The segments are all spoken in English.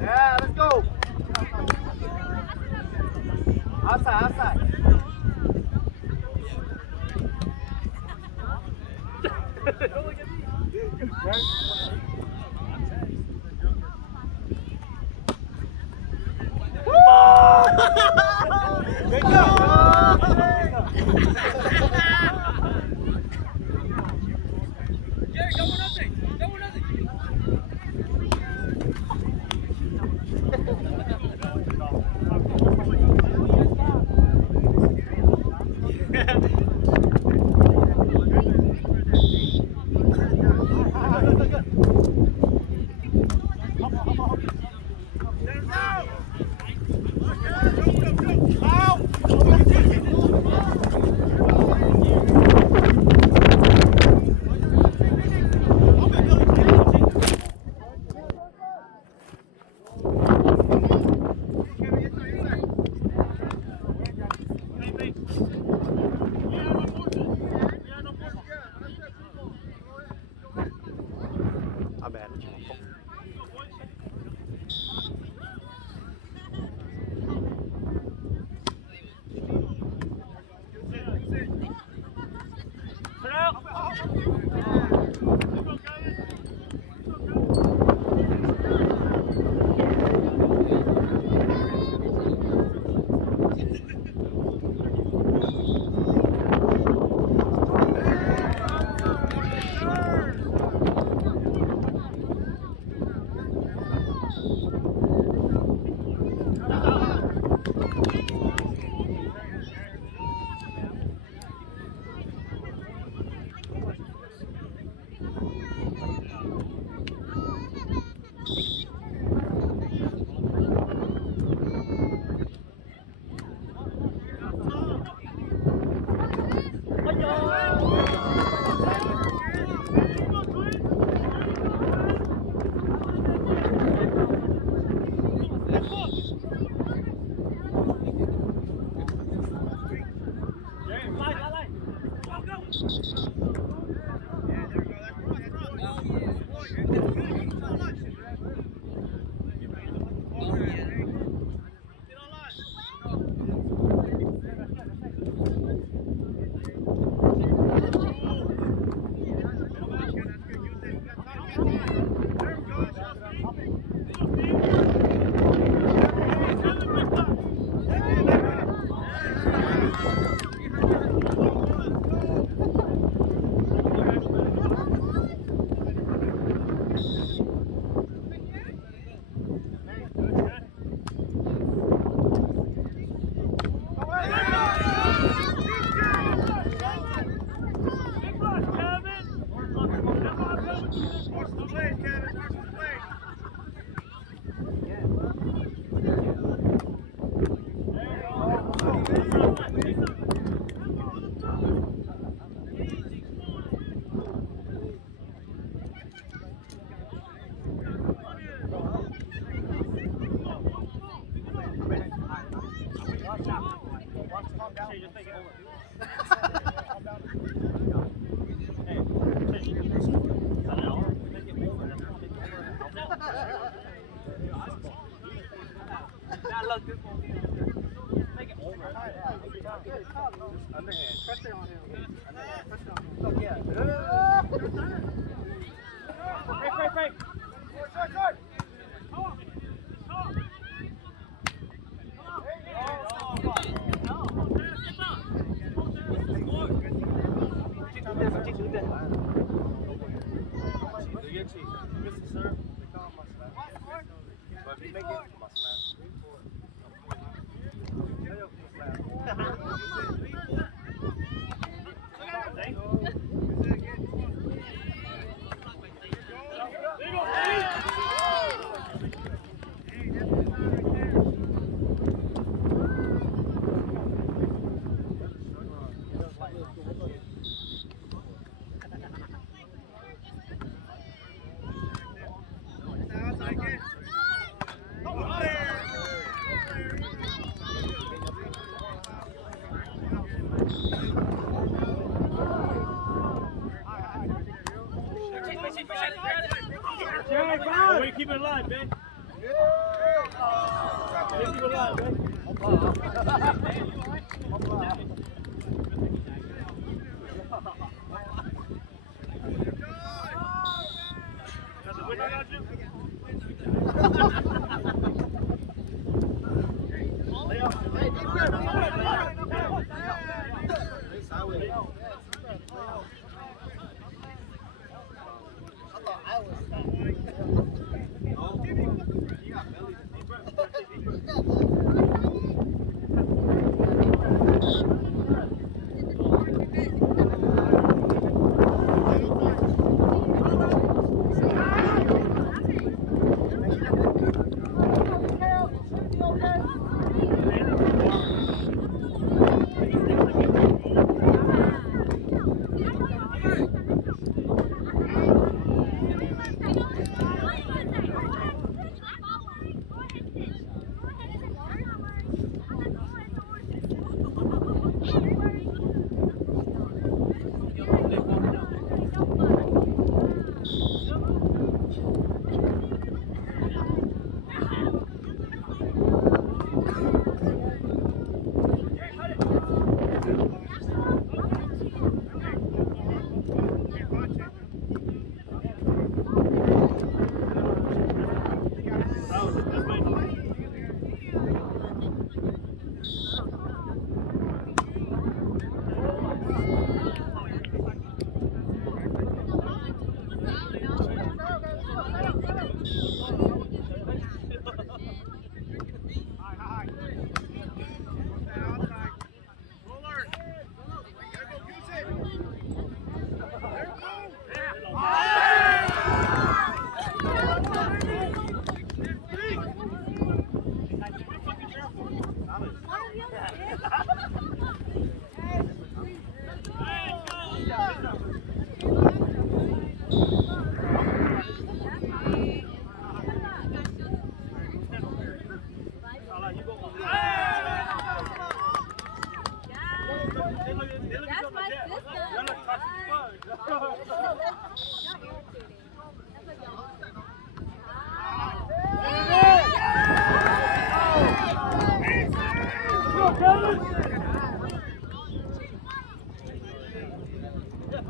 Yeah, let's go. Outside, outside. Good job. Jerry, double nothing. Double nothing. Underhand. Pressure on him. Underhand. Pressure on him. Oh, yeah. Break. Short. We keep it alive, man. Keep it alive, man.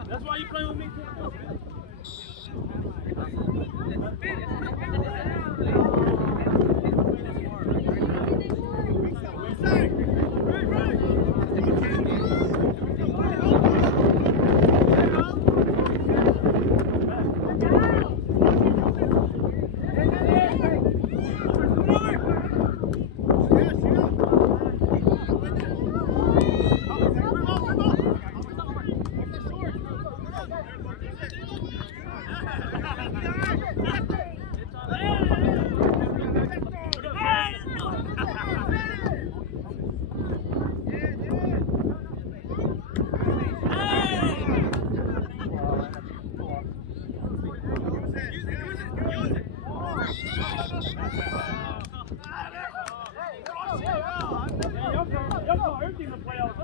That's why you play with me too. Your turn. saw everything to play out.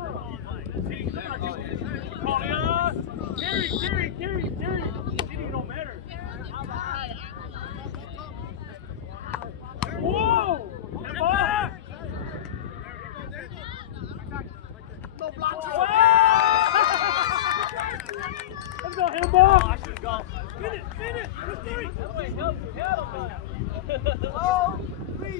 Carry. It even don't matter. Whoa! Come on! No blocks. Let's go, handball! Finish! Let's do it! Oh, three.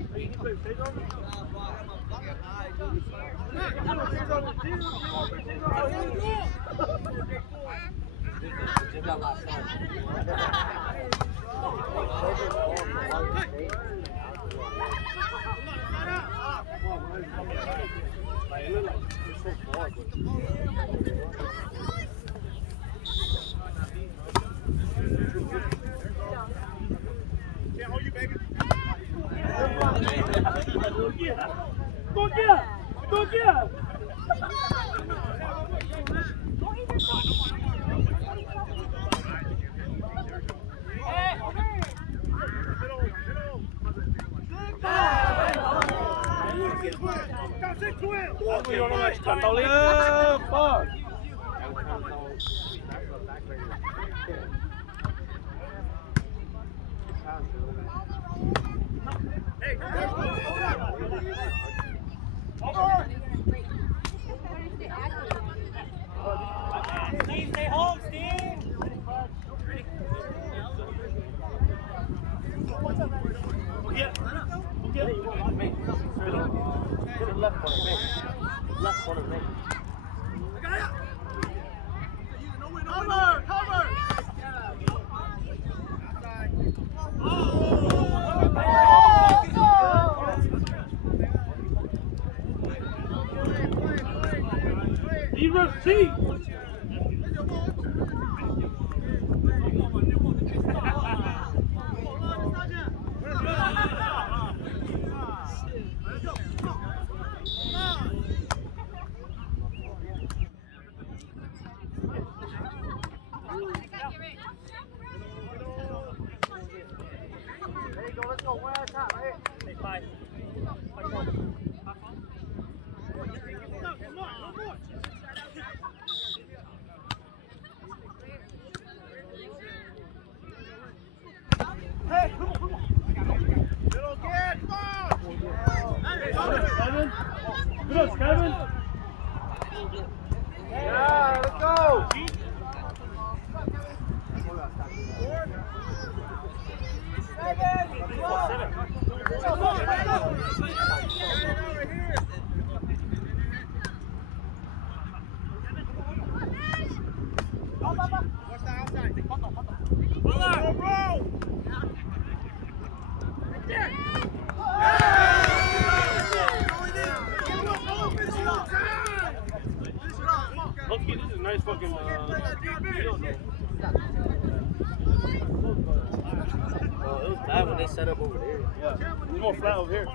Can't hold you, baby. Go get! Fuck! Steve, stay home, Steve. Left corner, man. Cover! He runs cheap! There you go, let's go. One at a time, right? Hey, five. Hey, come on. Little kid, come on. Kevin? Good, Kevin? Yeah, let's go. Watch the outside. Bro, bro. Okay, this is a nice fucking field, though. It was bad when they set up over there. Yeah, it's more flat over here.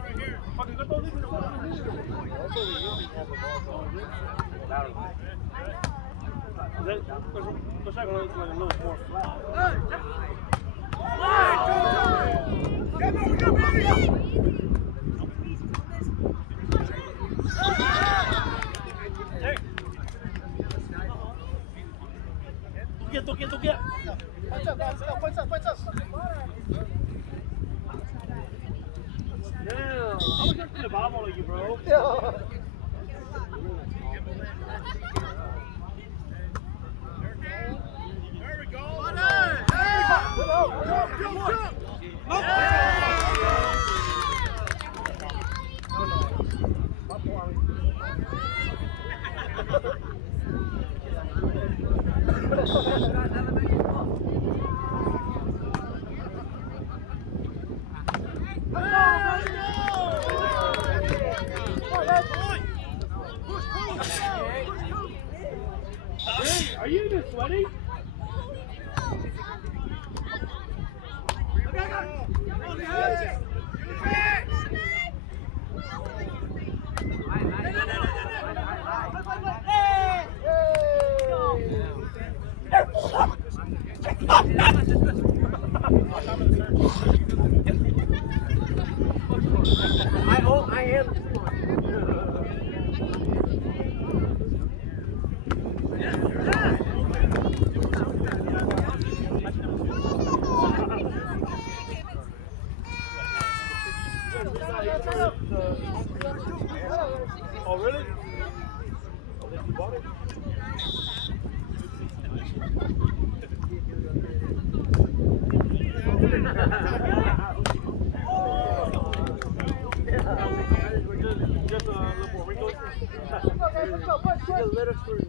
Fucking good though, this is flat. That's what we usually have the ball going. Looks like a little more flat. Toque. Punch up, guys. Punch up. Damn, I was just gonna volleyball like you, bro. Yeah. There we go. Hey, are you even sweating? I am. Oh, really? Oh, then you bought it? Just a little more wrinkles. A little screw.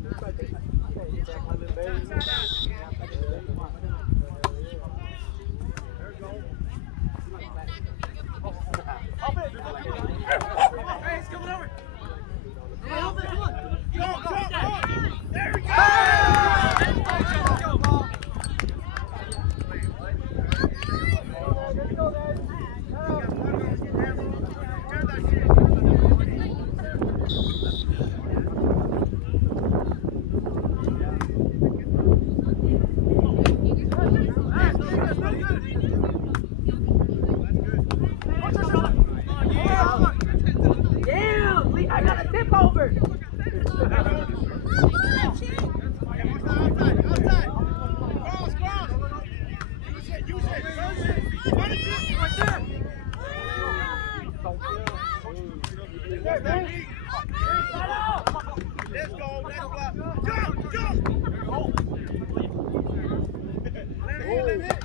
Hey, he's coming over. Come on. Go. There we go. Let's go, guys. Damn, Lee, I got a tip over. Let's go. Jump. Let him hit.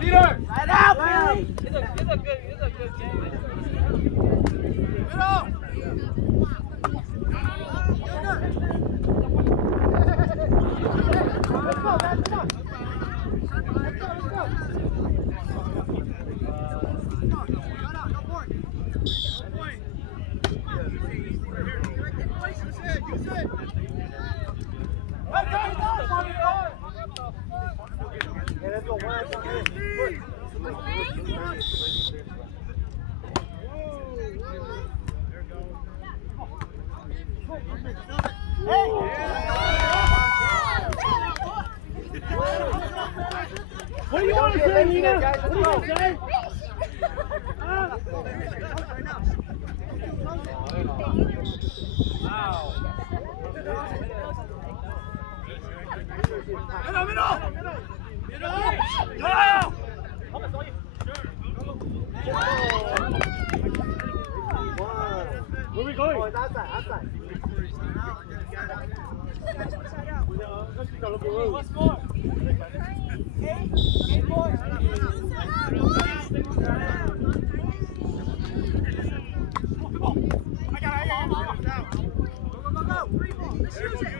Peter! Right out, Billy! It's a good game. Get up. Let's go. Let's go. What do you want to say, Nina? What do you want to say? Where are we going? Oh, it's outside. What score? 8 boys. Come on. I got it. Go. 3 ball. Let's use it.